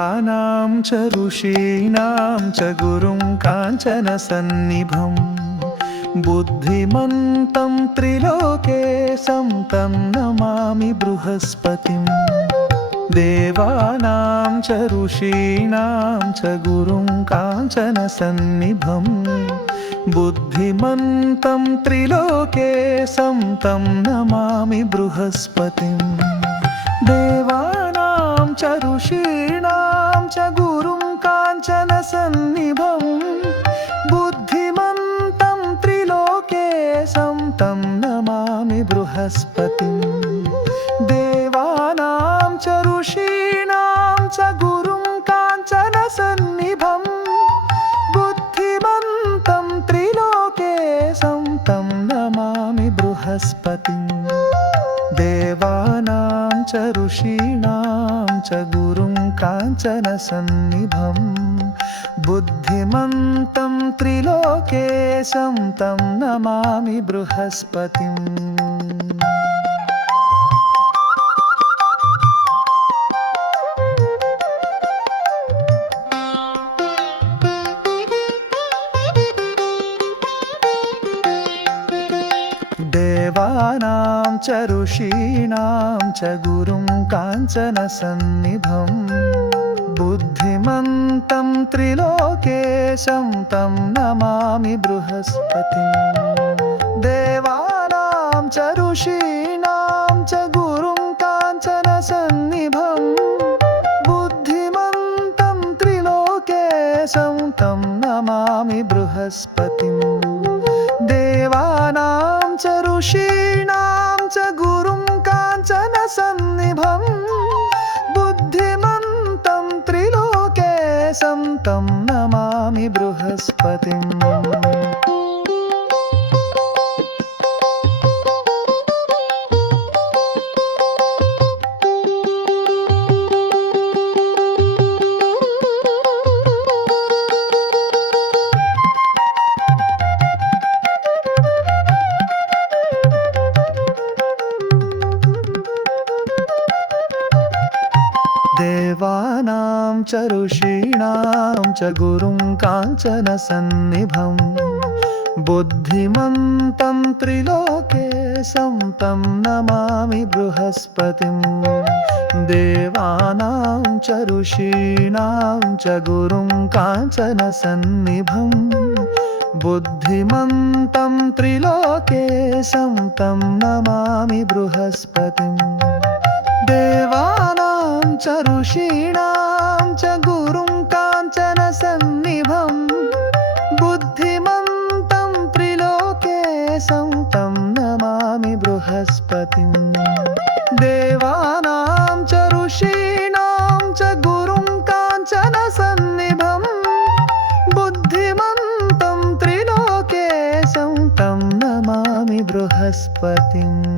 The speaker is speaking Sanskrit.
देवानां च ऋषीणां च गुरुं काञ्चनसन्निभं बुद्धिमन्तं त्रिलोकेशं तं नमामि बृहस्पतिं। देवानां च ऋषीणां च गुरुं काञ्चनसन्निभं बुद्धिमन्तं त्रिलोकेशं तं नमामि बृहस्पतिं। देवानां च ऋषीणां च गुरुं काञ्चनसन्निभं बुद्धिमन्तं त्रिलोकेशं तं नमामि बृहस्पतिं। देवानां च ऋषीणां च गुरुं काञ्चनसन्निभं बुद्धिमन्तं त्रिलोकेशं तं नमामि बृहस्पतिं। देवानां च ऋषीणां च गुरुं काञ्चनसन्निभं बुद्धिमन्तं त्रिलोकेशं तं नमामि बृहस्पतिम्। देवानां च ऋषीणां च गुरुं काञ्चनसन्निभं बुद्धिमन्तं त्रिलोकेशं तं नमामि बृहस्पतिं। देवानां च ऋषीणां च गुरुं काञ्चनसन्निभं बुद्धिमन्तं त्रिलोकेशं तं नमामि बृहस्पतिं। देवानां च ऋषीणां च गुरुं काञ्चनसन्निभं बुद्धिमन्तं त्रिलोकेशं तं नमामि बृहस्पतिम्। देवानां च ऋषीणां च गुरुं काञ्चनसन्निभं बुद्धिमन्तं त्रिलोकेशं तं नमामि बृहस्पतिं। देवानां च ऋषीणां च गुरुं काञ्चनसन्निभं बुद्धिमन्तं त्रिलोकेशं तं नमामि बृहस्पतिं। देवानां च ऋषीणां च गुरुं काञ्चनसन्निभं बुद्धिमन्तं त्रिलोकेशं तं नमामि बृहस्पतिं। देवानां च ऋषीणां च गुरुं काञ्चनसन्निभं बुद्धिमन्तं त्रिलोकेशं तं नमामि बृहस्पतिम्।